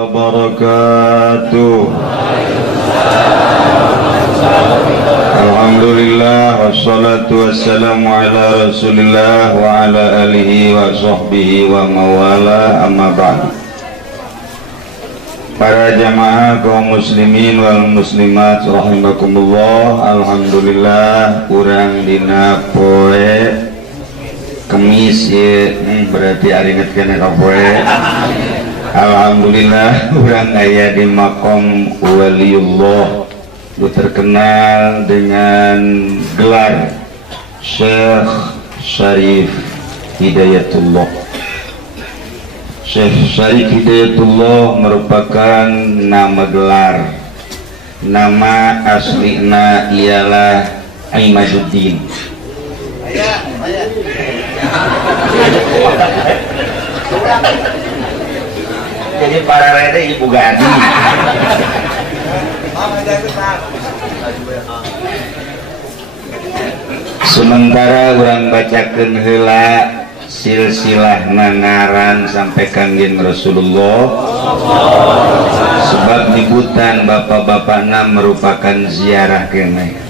wabarakatuh. Alhamdulillah wassalatu wassalamu ala Rasulillah wa ala alihi wa sahbihi wa mawala, amma ba'd. Para jamaah kaum muslimin wal muslimat rahimakumullah, alhamdulillah urang dina poe Kemis ya, berarti hari ngetkeun ka poe. Alhamdulillah urang aya di makom waliullah, terkenal dengan gelar Syekh Syarif Hidayatullah. Syekh Syarif Hidayatullah merupakan nama gelar. Nama aslinya ialah Imaduddin. Jadi para rede ibu gadi. Sementara orang bacakeun heula silsilah nangaran sampai kangen Rasulullah, sebab nyebutan bapak-bapakna merupakan ziarah keneh.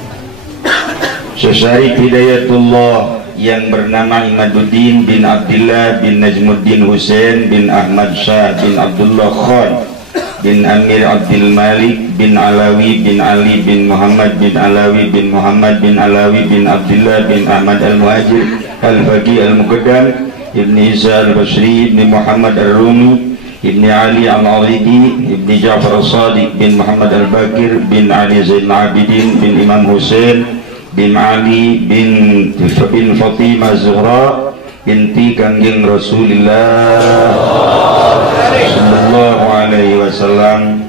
Syekh Hidayatullah yang bernama Imaduddin bin Abdullah bin Najmuddin Husain bin Ahmad Shah bin Abdullah Khan bin Amir Abdul Malik bin Alawi bin Ali bin Muhammad bin Alawi bin Muhammad bin Alawi bin Abdullah bin Ahmad Al-Muhajir Al-Faqih Al-Muqaddam Ibni Isa Al-Basri Ibni Muhammad Al-Rumi Ibni Ali Al-Alidi Ibni Ja'far Al-Sadiq bin Muhammad Al-Bakir bin Ali Zain Al-Abidin bin Imam Husain bin Ali bin Fatimah Zuhra binti Kangjeng Rasulullah sallallahu alaihi wasallam.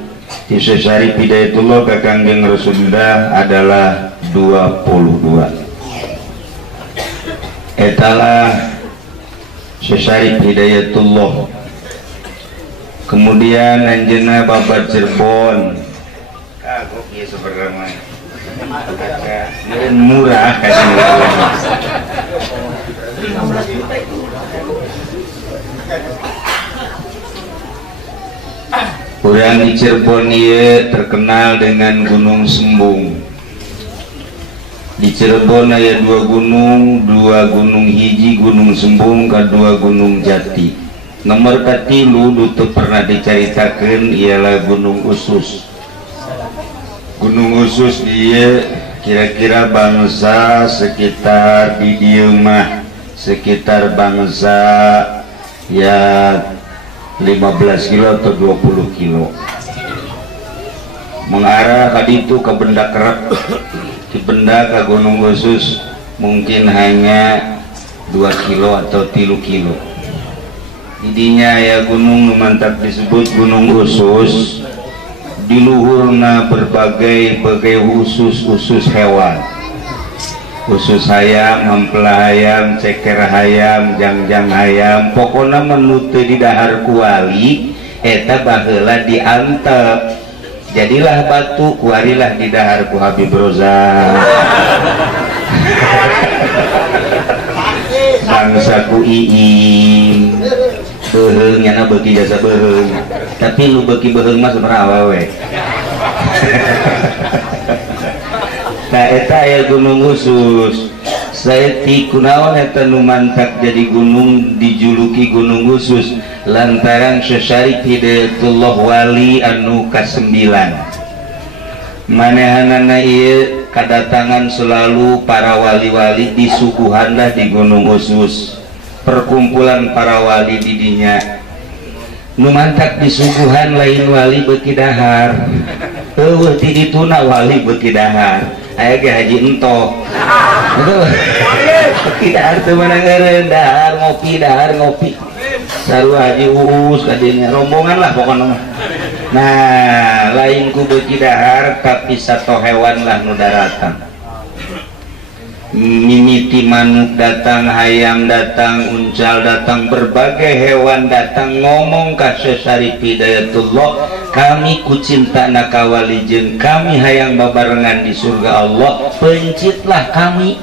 Syekh Syarif Hidayatullah ke Kangjeng Rasulullah adalah 22. Etalah Syekh Syarif Hidayatullah. Kemudian anjeunna babat Cirebon. Kagok ieu sebenarnya murah kasih urang di Cirebon ieu terkenal dengan Gunung Sembung. Di Cirebon aya dua gunung hiji Gunung Sembung, kedua Gunung Jati. Nomor katilu dutu pernah dicaritakeun ialah Gunung Usus. Gunung Usus dia kira-kira bangsa sekitar di dieu mah sekitar bangsa ya 15 kilo atau 20 kilo mengarah ke itu ke benda kerap di benda ke Gunung Usus mungkin hanya 2 kilo atau 3 kilo. Didinya ya gunung mantap disebut Gunung Usus. Di luhurna berbagai usus hewan, usus hayam, mempela hayam, ceker hayam, jang-jang hayam, pokoknya menutu di dahar kuali eta baheula diantep. Jadilah batu kuarilah di dahar ku Habib Rozak bangsa ku Iim beheung nyana beuki jasa beheung, tapi lu beuki beheung mah sabaraha we. Nah eta aya Gunung Usus. Saeutik kunaon eta nu mantak jadi gunung dijuluki Gunung Usus lantaran Syekh Syarif Hidayatullah wali anu ka-9. Manehanana ieu kadatangan selalu para wali-wali disuguhanlah di Gunung Usus. Perkumpulan para wali didinya nu mantak disuguhan lain wali beuki dahar. Eueuh ti dituna wali beuki dahar. Aya ge Haji Entok. Beuki dahar teu meunang eureun, dahar ngopi. Sarua Haji Uus ka dinya rombongan lah pokona mah. Nah, lain ku beuki dahar tapi sato hewan lah nu daratan. Mimiti manuk datang, hayam datang, uncal datang, berbagai hewan datang ngomong ka Syekh Syarif Hidayatullah, kami ku cinta ka walijeun, kami hayang babarengan di surga Allah, pencitlah kami.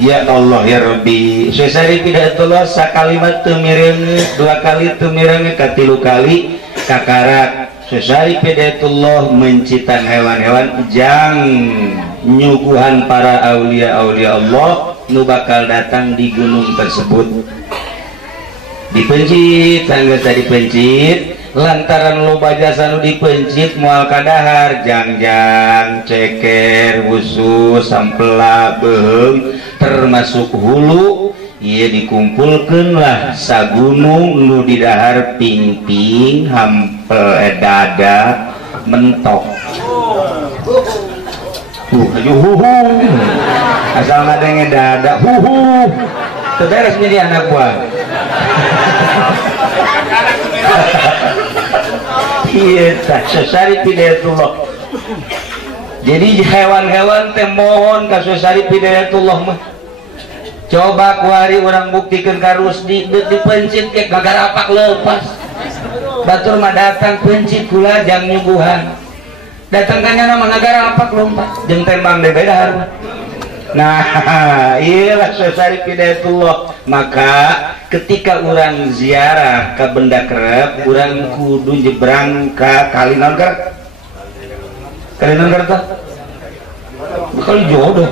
Ya Allah ya Rabbi, sesari pidatullah sakalimat teu mireungeut, dua kali teu mireungeut, katilu kali kakarak. Sesari pidatullah mencitan hewan-hewan jang nyuguhan para aulia-aulia Allah nu bakal datang di gunung tersebut. Dipencit, tangga tadi pencit, lantaran loba jasa nu dipencit moal kadahar jangjang, ceker, wusus, sampela, beheung, termasuk hulu, ieu dikumpulkeun lah sagunung nu di dahar pingping, hampel, dada, mentok. Yuhuhu, asal ngadenge dada, huhu, terberes jadi anak buah. Iya, sesari pidayatullah. Jadi hewan-hewan teh mohon ka sesari pidayatullah mah. Coba kuari orang buktikan ka Rusdi dipencit ke gagarapak lepas. Batur mah datang pencit kula jang nyuguhan. Datang kanya nama gagarapak lompat jeung tembang de beda. Nah, iyalah sesari pidayatullah. Maka ketika orang ziarah ke benda kerep, orang kudu nyebrang ke kali nangker. Kali nangker tuh? Kali jodoh.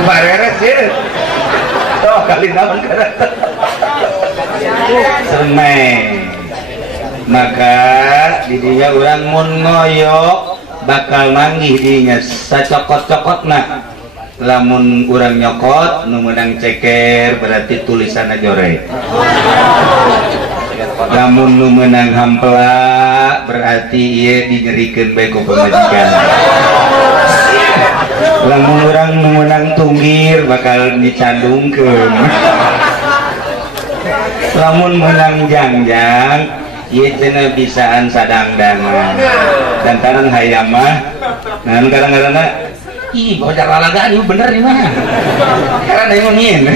Bareres ya. Tuh kali nangker. Semeng. Maka didinya orang mun ngoyok bakal manggih dinya sacokot-cokot nah. Lamun urang nyokot nu meunang ceker berarti tulisanna jorek. Lamun nu meunang hampela berarti ieu dinyerikeun bae ku pamajikan. Lamun urang nu meunang tunggir bakal dicandungkeun. Lamun meunang jangjang ieu cenah bisaan sadangdangan. Lantaran hayam mah naon kadang-kadangna ih bocah lalagaan itu bener nih mah karena ngomongin.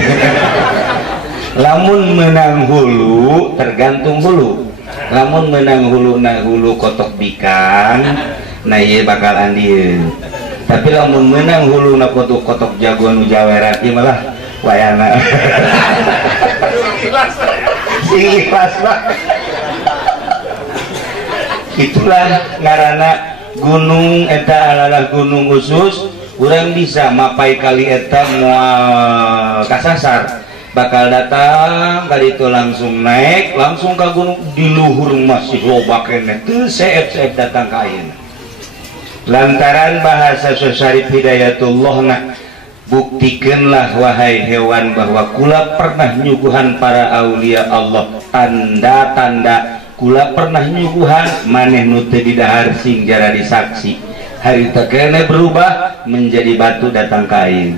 Lamun menang hulu tergantung hulu. Lamun menang hulu na hulu kotok bikang nah iya bakal andieun. Tapi lamun menang hulu na kotok jagoan jaweran ieu malah wayana sing ikhlas mah. Itulah ngaranna gunung eta adalah gunung khusus. Urang bisa mapai kali eta moal kasasar bakal datang kali itu langsung naik langsung ke gunung di luhur masih loba kene teu seep-seep datang ka ayeuna. Lantaran bahasa Syarif Hidayatullah nah buktikeunlah wahai hewan bahwa kula pernah nyuguhan para aulia Allah tanda-tanda kula pernah nyuguhan maneh nu teu didahar sing jara disaksi. Hari tekene berubah menjadi batu datang kain.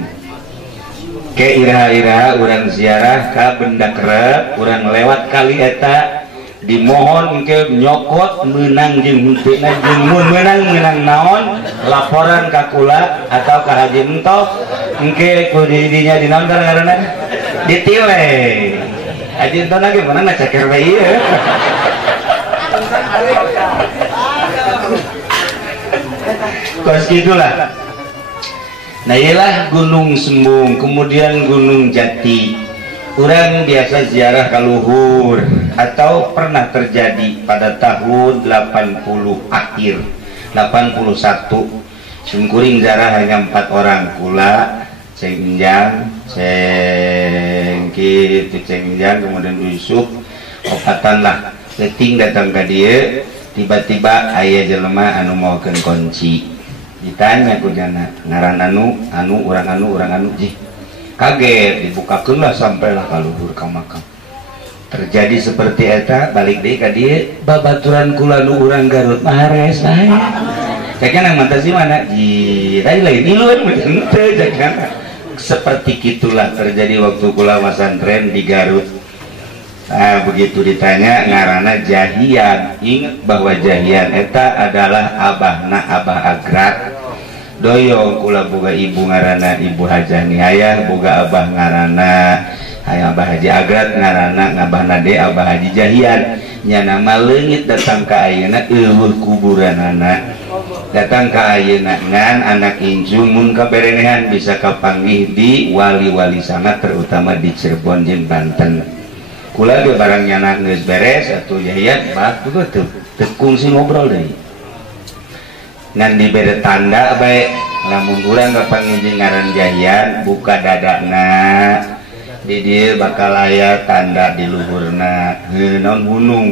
Ke iraha-iraha urang ziarah ka benda kerep, urang lewat kali eta dimohon engke nyokot meunang jeung henteu jeung mun meunang naon laporan ka kula atau ka Haji Entok engke ku didinya dinaon ngaranna ditile. Haji Entok lagi mana ceker bae ieu. Kos gitulah. Nah ialah Gunung Sembung, kemudian Gunung Jati. Urang biasa ziarah ka luhur atau pernah terjadi pada tahun 80 akhir 81 sungkuring ziarah hanya 4 orang kula Ceng Injang, Ceng Kitu Ceng Injang kemudian Yusuf opatan lah keting datang ke dia tiba-tiba ayah jelema anu maukeun kunci ditanya ku jana ngaran anu urang anu jih kaget dibukakeun lah sampailah ka luhur ka makam terjadi seperti eta balik deui ka dieu babaturan kula nu urang Garut mahares ae cekna mah si mana ji tadi lain iluan meureun teu cekna seperti gitulah terjadi waktu kula masantren di Garut. Nah, begitu ditanya ngarana Jahian, ingat bahwa Jahian eta adalah abahna Abah Agrat doyong kula boga ibu ngarana Ibu Hajani hayang boga abah ngarana hayang Abah Haji Agrat ngarana ngabahna de Abah Haji Jahian nya nama leungit datang ka ayeuna eueuh kuburan anak datang ka ayeuna ngan anak incu mun kaberenehan bisa kapanggih di wali-wali sangat terutama di Cirebon jeung Banten kula ge barang nyana geus beres atuh yayat bak teu kungsi ngobrol deui ngan dibere tanda bae lamun urang kapanggih jeung ngaran Jahian buka dadana di dieu bakal aya tanda di luhurna naon gunung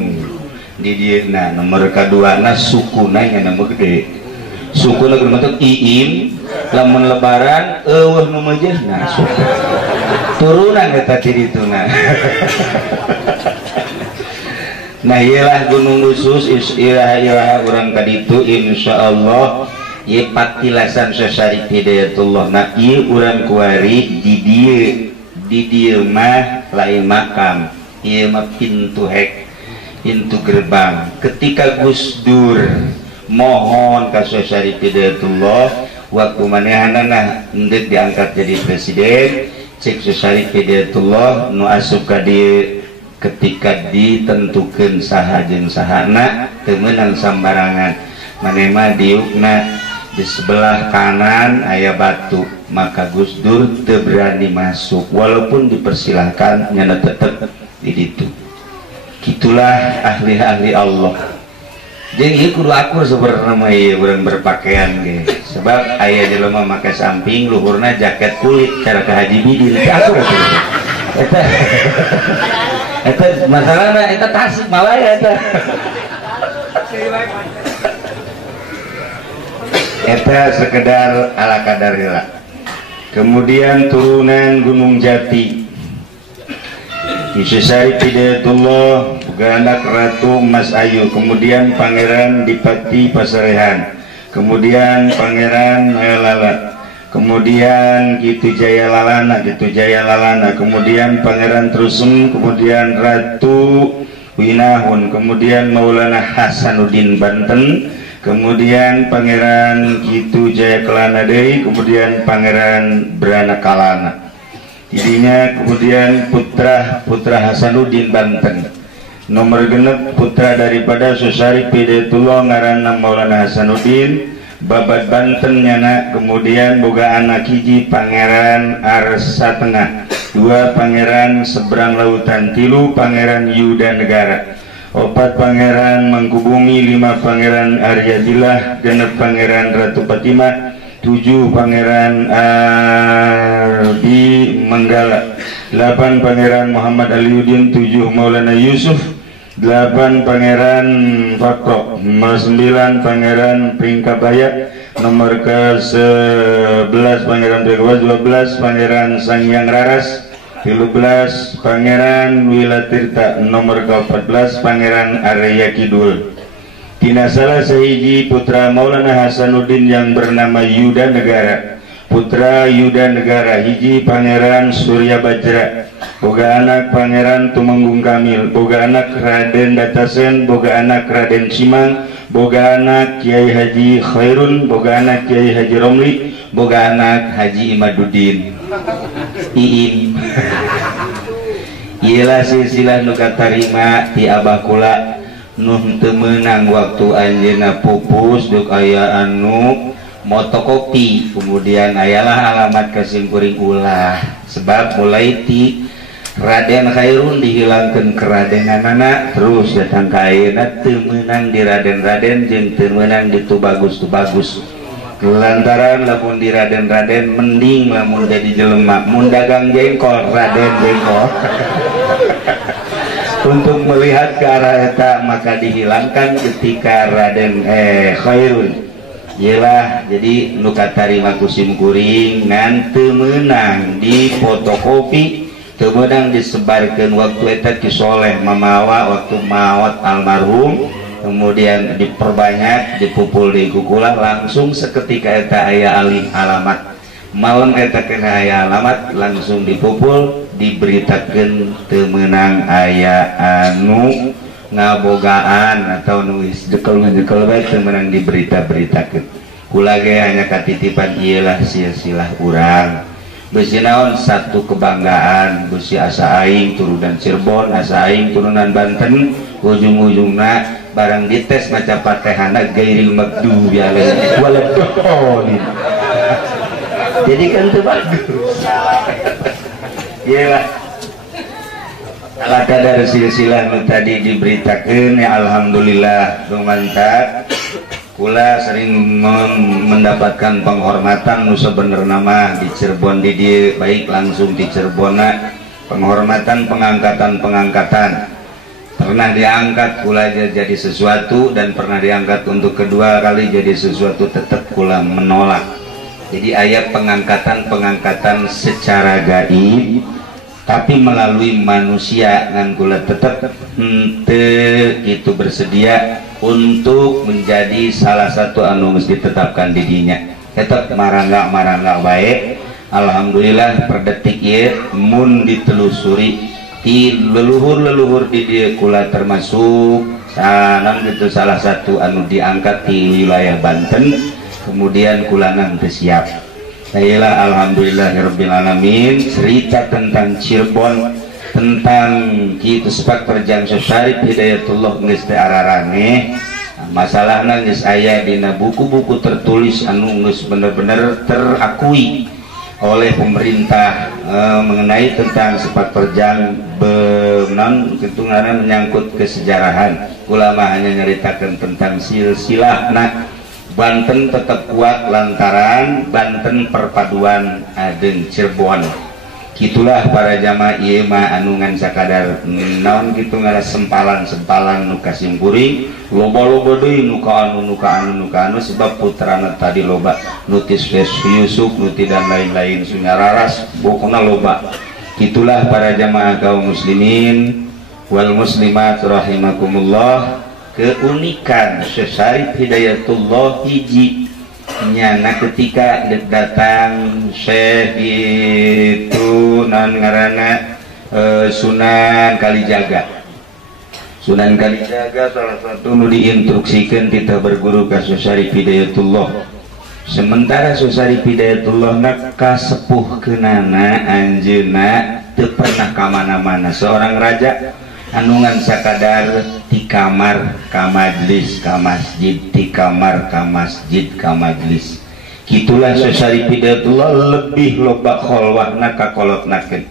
di dieuna nomor kaduana sukuna nya nama gede sukuna berbentuk iim lamun lebaran eueuh nu meujeuhna suku turunan eta ti dituna nah iyalah gunung khusus ilaha urang ka ditu insyaallah ieu patilasan Syekh Hidayatullah nah ieu urang kuari di dieu mah lain makam ieu mah pintu pintu gerbang ketika Gus Dur mohon ka Syekh Hidayatullah waktu manehanana endek diangkat jadi presiden cek Syekh Hidayatullah nu asup ka dieu ketika ditentukeun saha jeung sahana teu meunang sambarangan maneh mah diukna di sebelah kanan aya batu maka Gus Dur teu berani masuk walaupun dipersilahkan nyana tetep di ditu gitulah ahli-ahli Allah jeung ieu kudu akur sabenerna mah ieu urang berpakaian ge sebab aya jelema make samping luhurna jaket kulit cara ka Haji Bidin akur eta masalahna eta Tasik Malaya eta sekedar ala kadarila. Kemudian turunan Gunung Jati Syekh Hidayatullah boga anak Ratu Mas Ayu, kemudian Pangeran Dipati Pasarehan, kemudian Pangeran Lala, kemudian Kitu Jaya Lalana, kemudian Pangeran Trusem, kemudian Ratu Winahun, kemudian Maulana Hasanuddin Banten, kemudian Pangeran Kitu Jaya Kelana Dewi, kemudian Pangeran Brana Kalana. Jadinya kemudian putra Hasanuddin Banten. Nomor genep putra daripada Syekh Hidayatullah ngaranna Maulana Hasanuddin Babat Banten nyana, kemudian boga anak hiji Pangeran Arsa Tengah, 2 Pangeran Seberang Lautan, 3 Pangeran Yuda Negara, 4 Pangeran Mangkubumi, 5 Pangeran Aryadillah, 6 Pangeran Ratu Fatimah, 7 Pangeran Ardi Manggala, 8 Pangeran Muhammad Aliuddin, 7 Maulana Yusuf, 8 Pangeran Fakro, 9 Pangeran Pringkabaya, nomor ke-11 Pangeran Tegawas, 12 Pangeran Sangyang Raras, 13 Pangeran Wilatirta, nomor ke-14 Pangeran Arya Kidul. Tina salah sahiji putra Maulana Hasanuddin yang bernama Yuda Negara. Putra Yuda Negara hiji Pangeran Surya Bajra, boga anak Pangeran Tumenggung Kamil, boga anak Raden Datasen, boga anak Raden Simang, boga anak Kiai Haji Khairun, boga anak Kiai Haji Romli, boga anak Haji Imaduddin Iim. Iyalah silsilah nu katarima ti abah kula nu teu meunang waktu anjeunna pupus duk aya anu motokopi, kemudian ayalah alamat kasimkuring ulah sebab mulai ti Raden Khairun dihilangkan keradenanana terus datang ka ayeuna teu meunang di Raden-Raden jeung teu meunang di tu bagus lantaran lamun di Raden-Raden mending lamun jadi jelema mun dagang jengkol Raden jengkol untuk melihat ke arah eta maka dihilangkan ketika Raden Khairun. Yelah jadi nu katarima kusim kuring ngan teu meunang di fotokopi, teu meunang disebarkeun waktu eta Ki Soleh mamawa waktu maot almarhum, kemudian diperbanyak dipupul di kukula langsung seketika eta aya alih alamat malam eta kena aya alamat langsung dipupul diberitakeun teu meunang aya anu ngabogaan atau nulis jekel bae teu meunang diberita-beritakeun. Kula ge hanya katitipan ieulah silsilah urang. Beusi naon satu kebanggaan, beusi asa aing turunan Cirebon, asa aing turunan Banten, ujung-ujungna barang dites maca Fatihahna gairil magdubi alaihim waladdallin. Jadi kan itu bagus. Iyalah. Ala kadar silsilah nu tadi diberitakeun ya alhamdulillah lumantar. Kula sering mendapatkan penghormatan nu sebenarnya mah di Cirebon di dieu baik langsung di Cirebonna penghormatan pengangkatan pernah diangkat kula jadi sesuatu dan pernah diangkat untuk kedua kali jadi sesuatu tetap kula menolak. Jadi ayat pengangkatan secara gaib tapi melalui manusia ngan kula tetap itu bersedia untuk menjadi salah satu anu mesti ditetapkan di dinya tetap marangga baik. Alhamdulillah per detik ya mun ditelusuri di leluhur di dia kula termasuk sanan gitu salah satu anu diangkat di wilayah Banten kemudian kula nanti siap. Ayolah alhamdulillahirabbil alamin cerita tentang Cirebon tentang kitu sepak perjang Syarif Hidayatullah geus teu ararane. Masalahna geus aya dina buku-buku tertulis anu geus bener-bener terakui oleh pemerintah mengenai tentang sepak terjang benan kitu ngaran menyangkut kesejarahan. Ulama hanya nyaritakeun tentang silsilahna Banten tetap kuat lantaran Banten perpaduan adeung Cirebon. Gitulah para jamaah ieu mah anu ngan sakadar naon kitu ngaran sempalan nu kasimkuring loba-loba deui nu ka anu sebab putrana tadi loba nutis Yusuf nuti dan lain-lain sunyararas pokona loba. Gitulah para jamaah kaum muslimin wal muslimat rahimakumullah keunikan Syarif Hidayatullah hiji nyana ketika datang Syekh itu nan ngaranna Sunan Kalijaga salah satu nu diinstruksikeun kita berguru ka Syarif Hidayatullah. Sementara Syarif Hidayatullah nak kasepuhkeunana anjeunna teu pernah ka mana-mana seorang raja anungan sakadar di kamar ka majlis ka masjid di kamar ka masjid ka majlis. Gitulah Syarif Hidayatullah lebih loba kholwahna ka kolotnakeun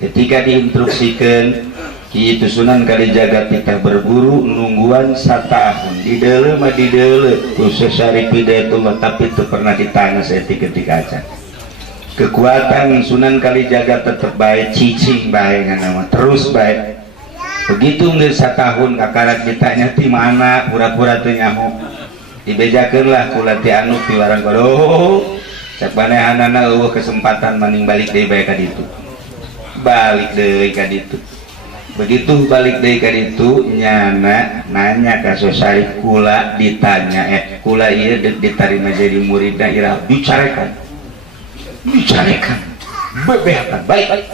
ketika diinstruksikeun kitu Sunan Kalijaga kita berburu nungguan satahun di deuleu mah di deuleu ku Syarif Hidayatullah tapi teu pernah ditanya ketika acan. Kekuatan Sunan Kalijaga tetap baik cicing baik nama terus baik. Begitu geus satahun kakarak ditanya ti mana pura-pura teu nyaho dibejakeun lah kula ti anu ti warang kodo cak manehanana eueuh kesempatan maning balik deui bae ka ditu balik deui ka ditu. Begitu balik deui ka ditu nyana nanya ka Syarif kula ditanya kula ieu ditarima jadi muridna ira bicarekan bebehakan baik.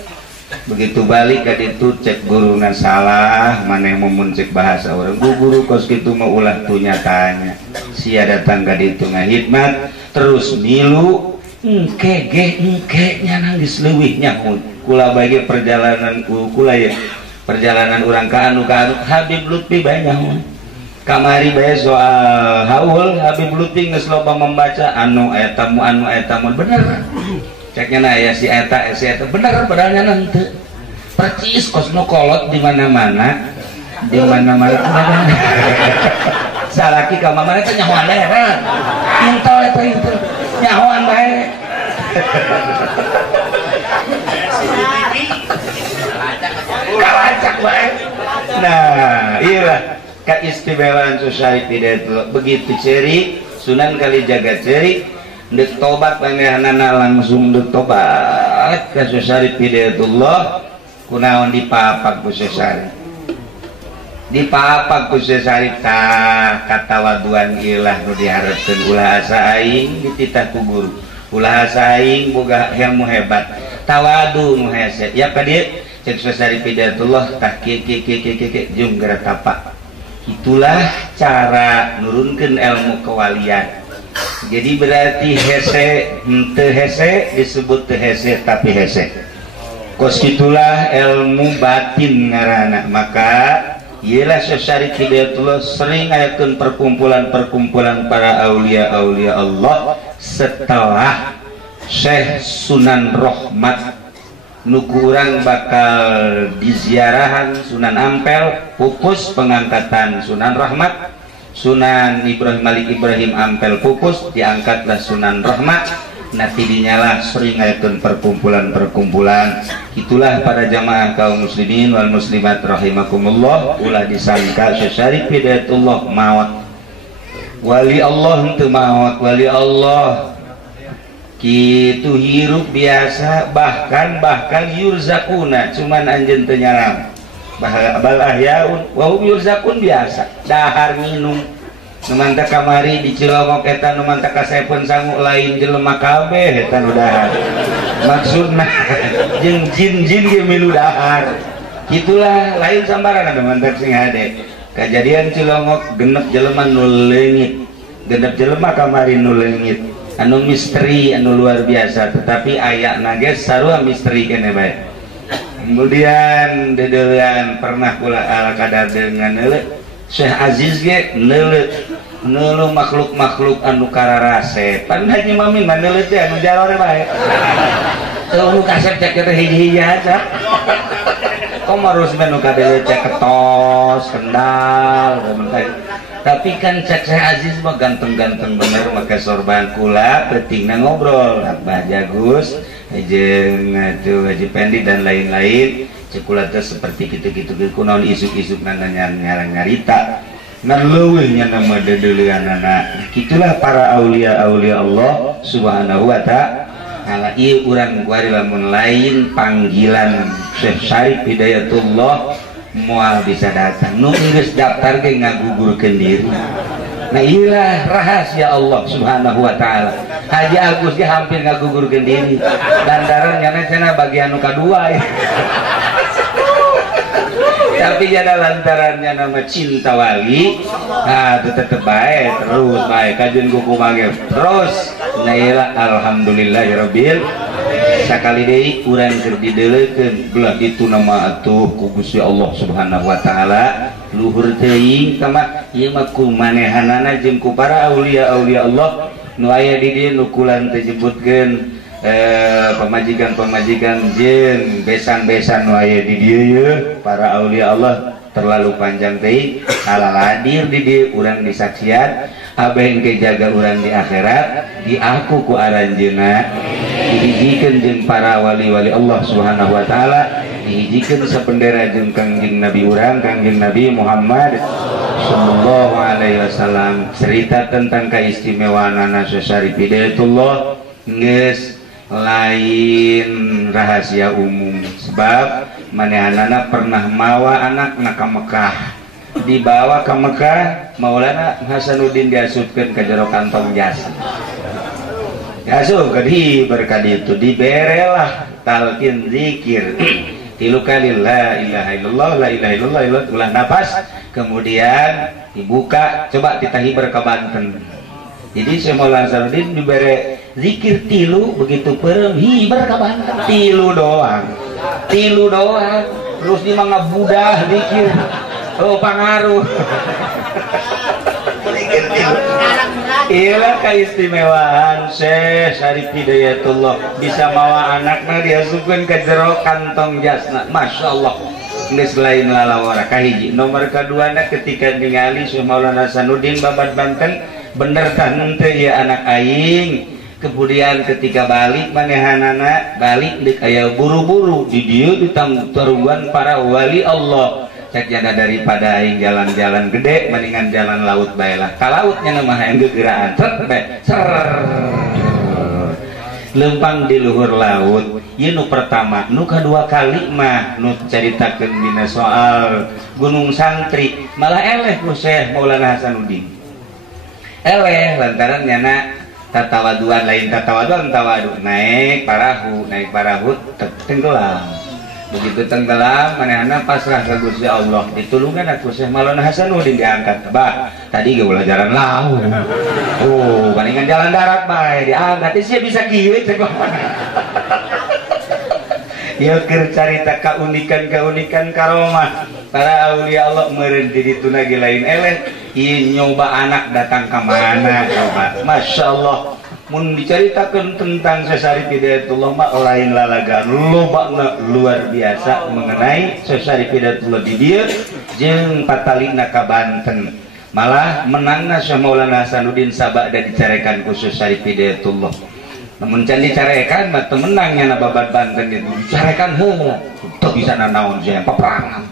Begitu balik ka ditu cek guruna salah maneh mumun cek bahasa orang guru kos kitu mah ulah tu nyatanya sia datang ka ditu ngahidmat terus milu engke nya nangis leuwih nyaho kula bagi perjalanan kula ya perjalanan urang ka anu Habib Lutfi bae nyaho kamari bae soal haul Habib Lutfi geus loba membaca anu eta bener ceknya aya si eta bener padahal nanti percis kos nu kolot di mana-mana salaki ka mamana teh nyahoan daerah intel eta nyahoan bae kalacak bae. Nah iyalah keistimewaan Syarif Hidayatullah begitu ceri Sunan Kalijaga ceri dek tobat pangeranana langsung dek tobat ka Syarif Hidayatullah kunaon dipapak ku Syarif tah katawaduan ilah nu diharapkeun ulah asa aing dititah ku guru ulah asa aing boga ilmu hebat tawadu nu hese ya ka dieu cek Syarif Hidayatullah tah kieu jeung geura tapak. Itulah cara nurunkeun ilmu kewalian. Jadi berarti hese henteu hese disebut teu hese tapi hese. Kos itulah ilmu batin ngaranna. Maka Ialah Syekh Hidayatullah sering ayakeun perkumpulan-perkumpulan para aulia-aulia Allah setelah Syekh Sunan Rahmat nuku urang bakal diziarahan Sunan Ampel pupus pengangkatan Sunan Rahmat. Sunan Ibrahim Malik Ibrahim Ampel pupus diangkatlah Sunan Rahmat. Nanti dinyalah sering ayakeun perkumpulan-perkumpulan. Itulah para jamaah kaum muslimin wal muslimat rahimakumullah, ulah disangka Syekh Syarif Hidayatullah maot. Wali Allah henteu maot, wali Allah kitu hirup biasa, bahkan yurzakuna cuman anjeun teu nyalam. Bal ahyaun wa hum yurzakun biasa dahar minum. Nu mantap kamari di Cilongok eta nu mantap kasepen sangu lain jelema kabeh eta nu dahar. Maksudna jeung jin-jin ge milu dahar. Kitulah lain sambaran anu mantap sing hade. Kajadian Cilongok genep jelema nu leungit. Genep jelema kamari nu leungit. Anu misteri anu luar biasa, tetapi ayakna ge sarua misteri kene bae. Kemudian dedeurean pernah kula ala kadar dengan neule Syekh Aziz ge neuleuh makhluk-makhluk anu kararase. Pan Haji Mamin mah neuleuh teh anu jarore bae. Teu nu kasep cek teh hiji-hiji aja. Komarus mah nu kadeuleut cek ketos, kendal, tapi kan cek saya Aziz mah ganteng-ganteng bener, maka sorban kula pentingnya ngobrol Abah Jagus jeung atuh Haji Pendi dan lain-lain. Cek kula teh seperti kitu-kitu kunaon isuk-isuk ngarang nyarita ngan leuwih nya nama dedeuleunana. Kitulah para aulia-aulia Allah Subhanahu wa ta'ala. Ieu urang kuari lamun lain panggilan Syekh Syarif Hidayatullah moal bisa datang. Nu geus daftar ge ngagugurkeun diri. Nah inilah rahasia Allah Subhanahu wa ta'ala. Haji Agus ge hampir ngagugurkeun diri. Dandaran nyana cenah bagian nu kadua ya. Tapi jada lantarannya nama cinta wali, nah tetep baik terus baik kajian kuku mage terus. Nah iyalah alhamdulillahirabbil sakali deui urang keur dideuleukeun belah itu nama atuh ku Gusti Allah Subhanahu wa taala luhur teuing kama ieu mah ku manehanana jeung ku para aulia-aulia Allah nu aya di dieu nu kulan teu nyebutkeun pemajikan-pemajikan jeung besan-besan nu aya di dieu ye para aulia Allah terlalu panjang teh halal hadir di dieu urang disaksian abeh engke jaga urang di akhirat di aku ku aranjeunna dihijikeun jeung para wali-wali Allah Subhanahu wa taala dihijikeun sapendera jeung Kangjeng Nabi urang Kangjeng Nabi Muhammad sallallahu alaihi wasallam. Cerita tentang keistimewaanna Syekh Syarif Hidayatullah geus lain rahasia umum, sebab manehanana pernah mawa anakna ka Mekah, dibawa ke Mekah Maulana Hasanuddin diasupkeun ka jero kantong jas, diasupkeun hiber ka ditu diberelah talqin zikir 3 kali la ilaha illallah la ilaha illallah ulah nafas, kemudian dibuka coba ditahiber ka Banten. Jadi Syekh Maulana Hasanuddin dibere zikir 3 begitu perem hiber ka Banten 3 doang terus dia mah ngabudah zikir oh pangaruh zikir 3. Iyalah keistimewaan Syekh Syarif Hidayatullah bisa mawa anakna diasupkeun ka jero kantong jasna, Masya Allah geus lain lalawara. Kahiji nomor kaduana ketika ningali Syekh Maulana Hasanuddin babat Banten bener kan teu ya anak aing. Kemudian ketika balik manehanana balik deuk aya buru-buru di dieu ditangguan para wali Allah. Cek jana daripada aing jalan-jalan gede mendingan jalan laut bae lah. Ka lautnya mah hayang gegeraan lempang di luhur laut. Ieu nu pertama. Nu kadua kali mah nu caritakeun dina soal Gunung Santri malah eleh ku Syekh Maulana Hasanuddin. Eleh lantaran nyana tatawaduan lain tawadu naik parahu tenggelam. Begitu tenggelam manehna pasrah ka Gusti Allah ditulungan aku Syekh Maulana Hasanuddin diangkat. Bah tadi ge ulah jalan laut oh palingan jalan darat bae diangkat sih bisa kieu cek ya keur carita kaunikan karomah para aulia Allah meureun di ditu lagi lain eleh ieu nyoba anak datang ke mana coba. Masya Allah mun diceritakan tentang Syekh Hidayatullah mah lain lalagan lobana luar biasa mengenai Syekh Hidayatullah di dieu jeung patalina ka Banten. Malah menangna Syekh Maulana Hasanuddin Sabak da dicarekan khusus Syekh Hidayatullah. Namun can dicarekan mah teu menangnya na babat Banten itu dicarekan heula teu bisa nanaon sia peperangan.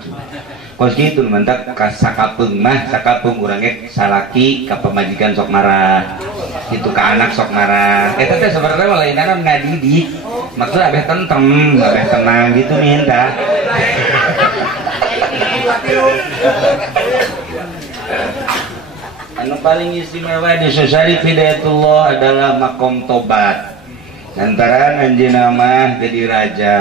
Kos kitu mentak ka sakapeung mah sakapeung urang ge salaki ka pamajikan sok marah. Itu ka anak sok marah. Eta teh sebenarnya mah lainana ngadidik. Maksud abeh tentrem, abeh tenang gitu minta. Anu paling istimewa di Syekh Hidayatullah adalah makom tobat. Lantaran anjeunna mah jadi raja.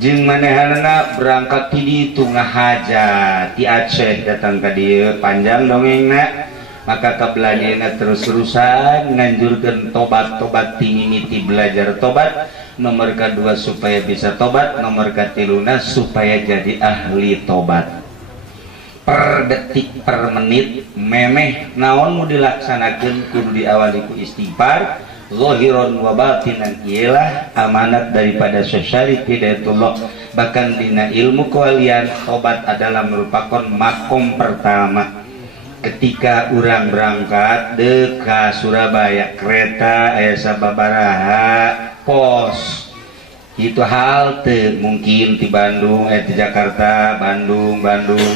Jeung manehanna berangkat ti ditu ngahajat ti Aceh datang ka dieu panjang dongengna. Maka kabelanyana terus-terusan nganjurkeun tobat-tobat ti mimiti belajar tobat. Nomor kedua supaya bisa tobat, nomor katiluna supaya jadi ahli tobat. Per detik per menit memeh naon mu dilaksanakeun kudu diawali ku istighfar zahiron wa batinan ialah amanat daripada Syekh Hidayatullah. Bahkan dina ilmu kewalian tobat adalah merupakan makom pertama. Ketika urang berangkat deka Surabaya kereta aya sababaraha pos itu halte mungkin di Bandung, di Jakarta, Bandung,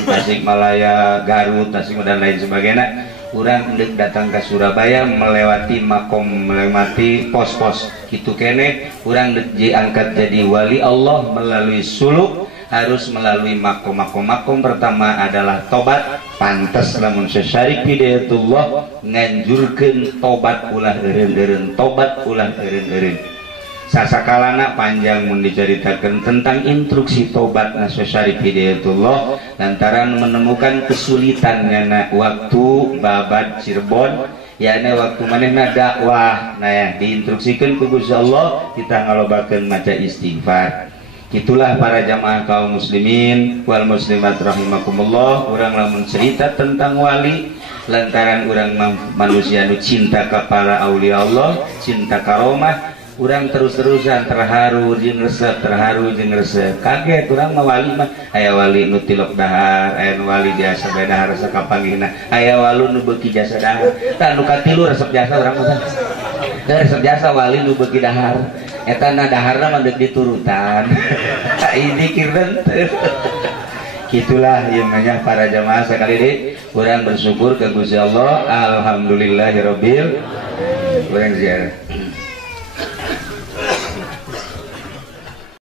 Tasikmalaya, Garut, dan lain sebagainya. Urang hendak datang ke Surabaya melewati makom, melewati pos-pos. Gitu kene, urang diangkat jadi wali Allah melalui suluk, harus melalui makom pertama adalah tobat. Pantas lamun Syekh Hidayatullah nganjurkeun tobat ulah eureun-eureun, tobat ulah eureun-eureun. Sasakalana panjang mun diceritakan tentang instruksi tobat na Syekh Hidayatullah lantaran menemukan kesulitannya waktu babat Cirebon yakni waktu manehna dakwah nah ya diinstruksikan ku Gusti Allah kita ngalobakeun maca istighfar. Itulah para jamaah kaum muslimin wal muslimat rahimakumullah, urang lamun cerita tentang wali lantaran urang manusia nu cinta ka para aulia Allah, cinta karomah. Urang terus-terusan terharu jeung resep kaget urang mah wali mah aya wali nu tilok dahar aya nu wali jasa bae dahar resep kapanggihna aya wali nu beuki jasa dahar tah nu katilu resep jasa urang mah resep jasa wali nu beuki dahar eta na daharna mah deuk diturutan ini kireuan Itulah yang namanya para jamaah sekali ini kurang bersyukur ke Gusti Allah. Alhamdulillahirabbil alamin. Kurang ziarah.